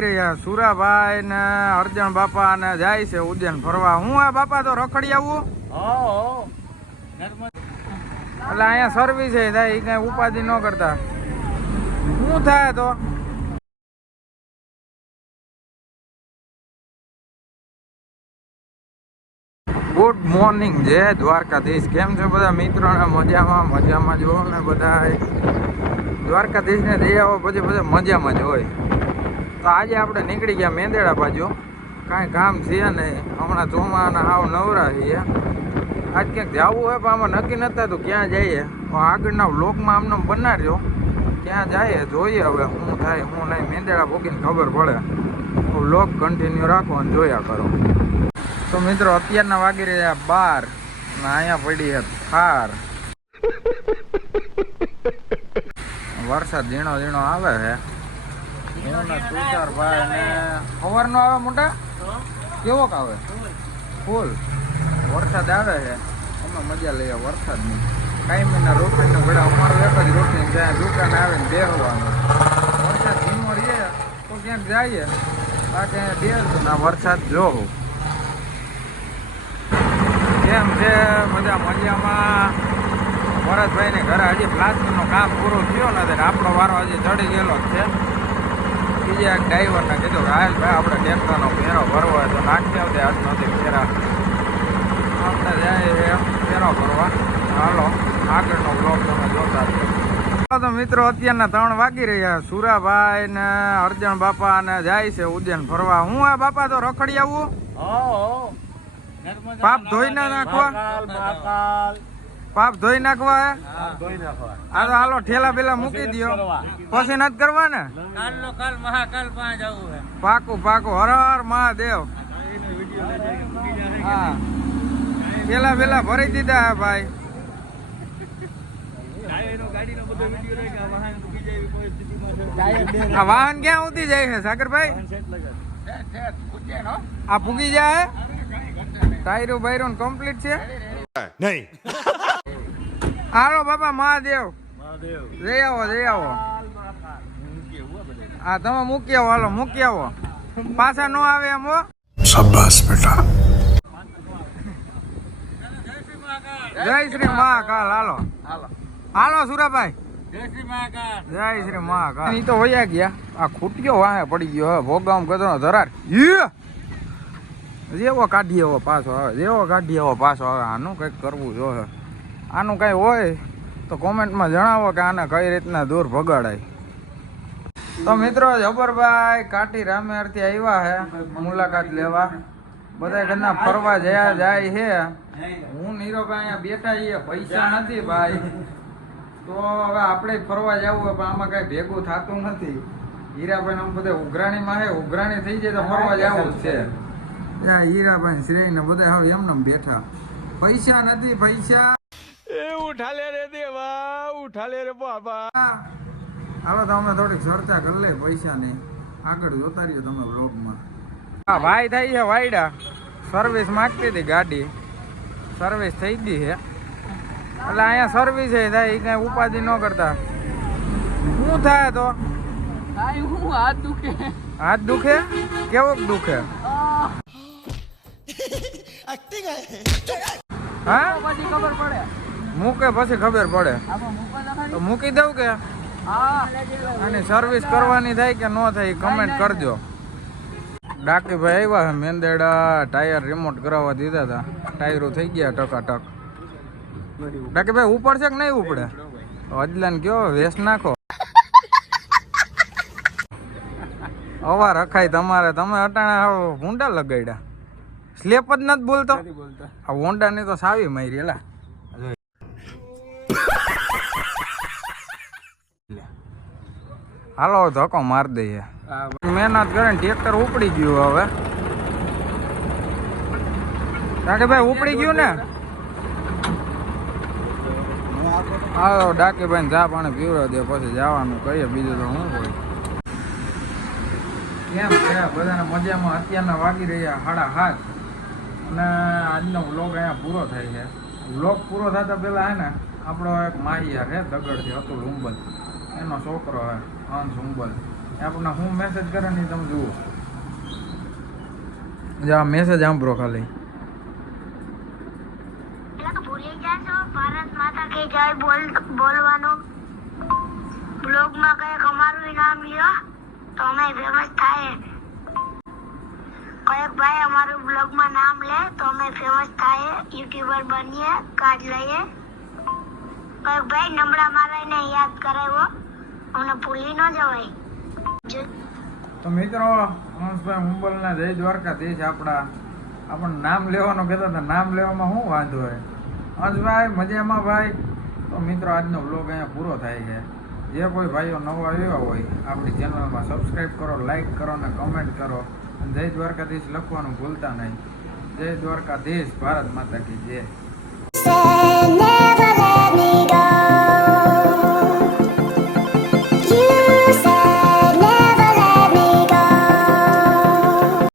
સુરાભાઈ ને અર્જણ બાપા ને જાય છે ઉદ્યાન ફરવા. હું આ બાપા તો રખડી આવું એટલે અહીંયા સર્વિસ થાય એ કઈ ઉપાધિ ન કરતા. શું થાય તો ગુડ મોર્નિંગ જય દ્વારકાધીશ. કેમ છે બધા મિત્રોને? મજામાં જો ને બધા. દ્વારકાધીશ ને જઈ આવો પછી બધા મજામાં જ હોય. તો આજે આપણે નીકળી ગયા મેંદેડા બાજુ. કાંઈ કામ છે નહીં, હમણાં ચોમાના હાવ નવરા છીએ. આજ ક્યાંક જવું હોય પણ આમાં નક્કી નથી થતું ક્યાં જઈએ. આગળના વ્લોગમાં આમને બનાવજો ક્યાં જઈએ, જોઈએ હવે શું થાય શું નહીં. મેંદેડા ભોગીને ખબર પડે. વ્લોગ કન્ટિન્યુ રાખો અને જોયા કરો. તો મિત્રો અત્યારના વાગી રહ્યા 12 ને અહીંયા પડી છે થાર. વરસાદ ઝીણો ઝીણો આવે છે. તુષારભાઈ ને સવારનો આવે મોટા કેવોક આવે ફૂલ. વરસાદ આવે છે, અમે મજા લઈએ વરસાદની. કાયમીના રોટલીનું ઘડા અમારું એક જ રોટલી ત્યાં દુકાન આવે ને બેસવાનું. વરસાદ ધીમો રહીએ તો ક્યાંક જઈએ, બાકી બેસું ના વરસાદ જોવું. કેમ છે બધા મજામાં? ભરતભાઈ ને ઘરે હજી પ્લાસ્ટિકનું કામ પૂરું થયું નથી. આપણો વારો હજી ચડી ગયેલો જ છે. બીજા એક ડ્રાઈવરને કીધું કે હાલ ભાઈ આપણે ટ્રેક્ટરનો ફેરો ભરવો હોય તો નાખી આવતે. આજ નથી ફેરા, આપણે જાય ફેરો ભરવા. હાલો આગળનો બ્લોગ તમે જોતા છો. તો મિત્રો અત્યારના 3 વાગી રહ્યા. સુરાભાઈ ને અર્જણ બાપા ને જાય છે ઉદ્યાન ફરવા. હું આ બાપા તો રખડી આવું. પાપ ધોઈ ના નાખવા, પાપ ધોઈ નાખવા. આ તો હાલો ઠેલા પેલા મૂકી દો પછી નથી કરવા ને. પાકું પાકું. હર હર મહાદેવ. હા પેલા પેલા ભરી દીધા હે ભાઈ. આ વાહન ક્યાં ઉતી જાય છે સાગરભાઈ? આ પૂગી જાય. ટાયરું બાયરું કમ્પ્લીટ છે નહીં. હાલો બાપા મહાદેવ જઈ આવો જઈ આવો. હા તમે મૂકી આવો, હાલો મૂકી આવો. પાછા ન આવે એમ હો. શાબાશ બેટા. જય શ્રી મહાકાલ. હાલો હાલો સુરાભાઈ. જય શ્રી મહાકાલ. ઈ તો વયા ગયા. આ ખૂટ્યો વાહે પડી ગયો. ભોગામ કદો ધરાર જેવો કાઢી એવો પાછો આવે, જેવો કાઢી એવો પાછો આવે. આનું કંઈક કરવું જોઈએ. આનું કંઈ હોય તો કોમેન્ટમાં જણાવો કે આને કઈ રીતના દૂર ભગાડાય. તો મિત્રો જબરભાઈ કાટી રામેરથી આવ્યા છે મુલાકાત લેવા. બધા ઘરના ફરવા જાય છે. હું નીરોભાઈ અહીંયા બેઠા છીએ, પૈસા નથી ભાઈ. તો હવે આપણે ફરવા જવું હોય પણ આમાં કઈ ભેગું થતું નથી. હીરાભાઈ આમ બધા ઉઘરાણીમાં છે, ઉઘરાણી થઈ જાય તો ફરવા જવું જ છે. ત્યાં હીરાભાઈ શ્રેય ને બધા હવે એમને બેઠા. પૈસા નથી પૈસા. એ ઉઠાલે રે દેવા, ઉઠાલે રે બાબા. હાલો તો અમે થોડીક ચર્ચા કરી લઈએ પૈસાની. આગળ જોતા રહીએ તમે બ્લોગમાં. હા ભાઈ થઈ છે વાયડા. સર્વિસ માંગતી હતી ગાડી, સર્વિસ થઈ ગઈ છે. એટલે અહીંયા સર્વિસ થાય એ કઈ ઉપાધિ ન કરતા. શું થાય તો હાથ દુખે. હાથ દુખે? કેવો દુખે? હા ખબર પડે. મૂકે પછી ખબર પડે. તો મૂકી દઉં કે આની સર્વિસ કરવાની થાય કે ન થાય કમેન્ટ કરજો. ડાકીભાઈ આવ્યા છે મેંદેડા. ટાયર રિમોટ કરાવવા દીધા હતા. ટાયરો થઈ ગયા ટકાટક. ડાકીભાઈ ઉપડશે કે નહીં ઉપડે? અજલાને કયો વેસ નાખો. અવા રખાય તમારે. તમે અટાણા ભૂંડા લગાડ્યા. સ્લેપ જ નથી બોલતો. આ હોન્ડા ની તો સાવી મારી એલા. હાલો ધક્કો માર દઈએ. મહેનત કરીને ટ્રેક્ટર ઉપડી ગયું. હવે ડાકીભાઈ ઉપડી ગયું ને. હાલો ડાકીભાઈ ચા પાણી પીવડાવ દે પછી જવાનું કહીએ. બીજું તો શું હોય. કેમ છે બધાને મજામાં? અત્યારના વાગી રહ્યા 7:30 અને આજનો વ્લોગ અહીંયા પૂરો થાય છે. વ્લોગ પૂરો થતા પહેલાં હે ને આપણો એક માહિયાર છે દગડ છે અતુલ ઉંબલ, એનો છોકરો હે અંશ ઉંબલ. આપણને હું મેસેજ કરે ને તમે જુઓ. જા મેસેજ સાંભળો ખાલી. ભૂલી જાશો ભારત માતા કી જય બોલવાનું. બ્લોગમાં કઈક અમારું નામ લ્યો તો અમે ફેમસ થાય. કઈક ભાઈ અમારું બ્લોગમાં નામ લે તો અમે ફેમસ થાય, યુટ્યુબર બનીએ, કાર્ડ લઈએ. કઈક ભાઈ નંબરા મારાને યાદ કરાવ્યો, અમને ભૂલી ન જવાય. તો મિત્રો હંસભાઈ હુંબલના જય દ્વારકાધીશ આપણને નામ લેવાનું કહેતા હતા. નામ લેવામાં શું વાંધો હોય હંસભાઈ? મજામાં ભાઈ? તો મિત્રો આજનો બ્લોગ અહીંયા પૂરો થાય છે. જે કોઈ ભાઈઓ નવા આવ્યા હોય આપણી ચેનલમાં સબસ્ક્રાઈબ કરો, લાઈક કરો અને કમેન્ટ કરો. અને જય દ્વારકાધીશ લખવાનું ભૂલતા નહીં. જય દ્વારકાધીશ, ભારત માતા કી જય.